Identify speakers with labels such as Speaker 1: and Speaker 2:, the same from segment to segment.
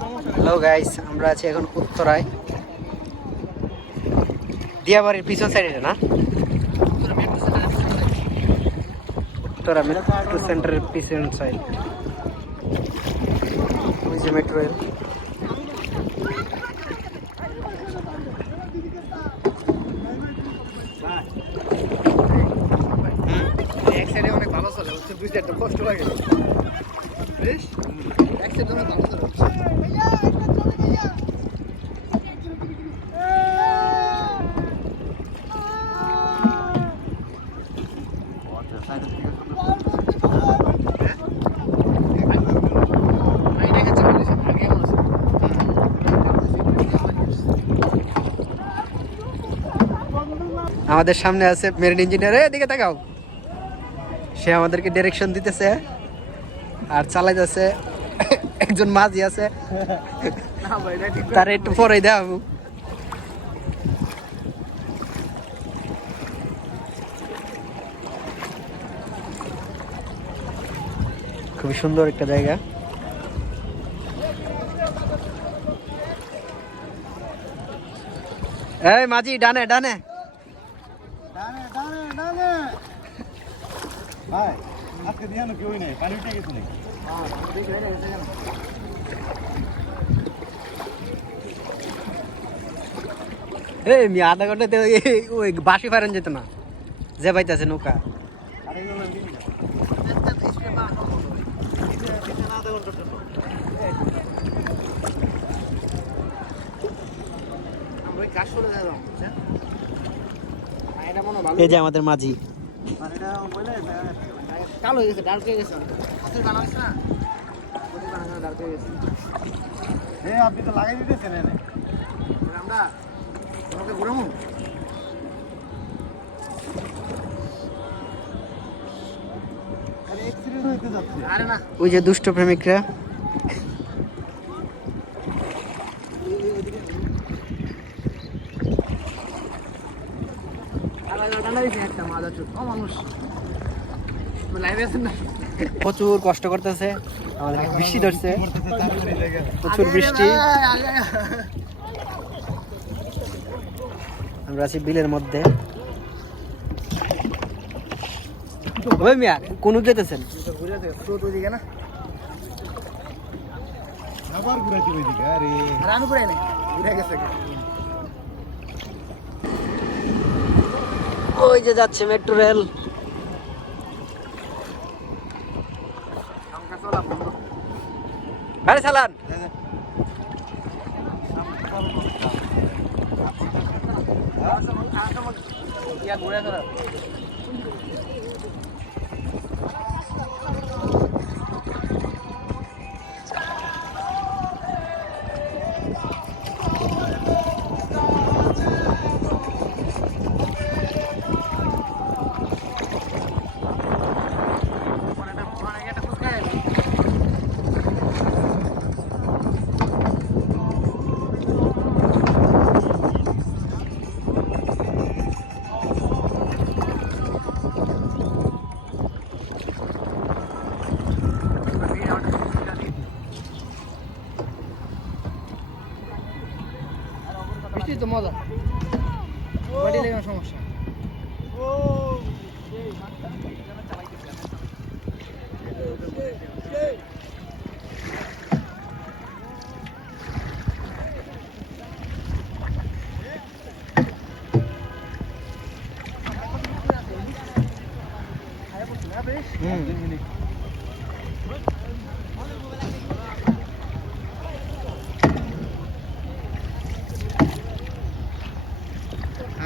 Speaker 1: Hello guys আমরা আছি এখন উত্তরায়। দিয়াবাড়ির পিছন সাইডে না? উত্তরা মেট্রো সেন্টারের পিছন সাইড মেট্রো রেল
Speaker 2: এক সাইডে অনেক ভালো চলে, বুঝতে একটু কষ্ট লাগে। বেশ? এক অনেক ভালো চলে।
Speaker 1: আমাদের সামনে আছে মেরিন ইঞ্জিনিয়ার। এদিকে তাকাও। সে আমাদেরকে ডিরেকশন দিতেছে আর চালাইতেছে। একজন মাঝি আছে। তার একটু পরে দেখাবো। খুবই সুন্দর একটা জায়গা। এই মাঝি, ডানে ডানে
Speaker 2: ডানে ডানে ভাই আজকে দিয়ে কেউ নেই পানি উঠে গেছে নাকি?
Speaker 1: এই মি আধা ঘন্টাতে ওই- ওই বাসি ফারেন যেত না। যে পাইতেছে নৌকা। এই যে আমাদের মাঝি।
Speaker 2: কালো হয়ে গেছে ডার্ক হয়ে গেছে। কতই বানা হয়েছে না কতই হয়ে আপনি তো লাগাই দিতেছেন এনে। আমরা তোমাকে ঘুরামো আরে এক্সিডেন্ট হইতে আরে না।
Speaker 1: ওই যে দুষ্ট প্রেমিকরা। প্রচুর কষ্ট করতেছে আমাদের বৃষ্টি ধরছে। প্রচুর বৃষ্টি। আমরা আছি বিলের মধ্যে। ওই মিয়া কোন যেতেছেন?
Speaker 2: আবার আরে। রানু ঘুরাই নাই। ঘুরে গেছে।
Speaker 1: ওই যে যাচ্ছে মেট্রো রেল গাড়ি চালান
Speaker 2: ঘুরে তো মজা। বাড়ি লেগে সমস্যা
Speaker 1: আর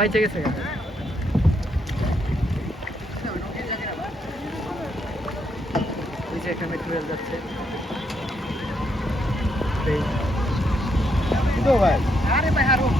Speaker 1: হয়েছে গেছে। যে এখানে টুয়েল যাচ্ছে।
Speaker 2: ভাই
Speaker 1: আরে ভাই হারুন